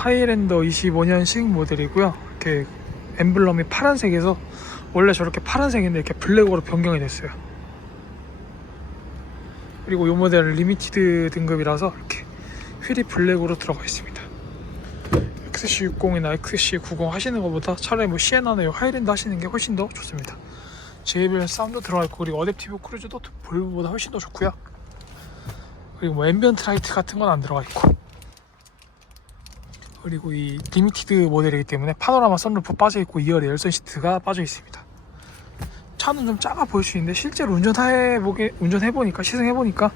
하이랜더 25년식 모델이고요. 이렇게 엠블럼이 파란색에서 원래 저렇게 파란색인데 이렇게 블랙으로 변경이 됐어요. 그리고 이 모델은 리미티드 등급이라서 이렇게 휠이 블랙으로 들어가 있습니다. XC60이나 XC90 하시는 것보다 차라리 뭐 시에나나 요 하이랜드 하시는 게 훨씬 더 좋습니다. JBL 사운드 들어가 있고 그리고 어댑티브 크루즈도 볼보다 훨씬 더 좋고요. 그리고 뭐 앰비언트 라이트 같은 건 안 들어가 있고 그리고 이 리미티드 모델이기 때문에 파노라마 선루프 빠져 있고 2열에 열선 시트가 빠져 있습니다. 차는 좀 작아 보일 수 있는데 실제로 운전해 보게 운전해 보니까 시승해 보니까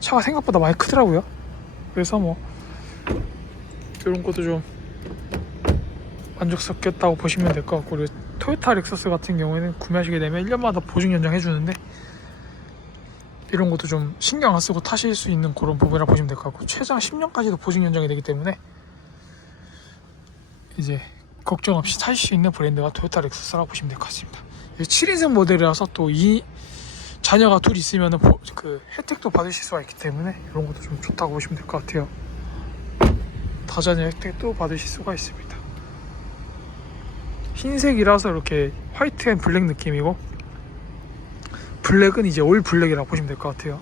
차가 생각보다 많이 크더라고요. 그래서 뭐 이런 것도 좀 만족스럽겠다고 보시면 될 것 같고 그리고 토요타 렉서스 같은 경우에는 구매하시게 되면 1년마다 보증 연장 해주는데 이런 것도 좀 신경 안 쓰고 타실 수 있는 그런 부분이라 보시면 될 것 같고 최장 10년까지도 보증 연장이 되기 때문에 이제 걱정 없이 타실 수 있는 브랜드가 토요타 렉서스라고 보시면 될 것 같습니다. 7인승 모델이라서 또 이 자녀가 둘 있으면 그 혜택도 받으실 수가 있기 때문에 이런 것도 좀 좋다고 보시면 될 것 같아요. 다자녀 혜택도 받으실 수가 있습니다. 흰색이라서 이렇게 화이트 앤 블랙 느낌이고 블랙은 이제 올 블랙이라고 보시면 될 것 같아요.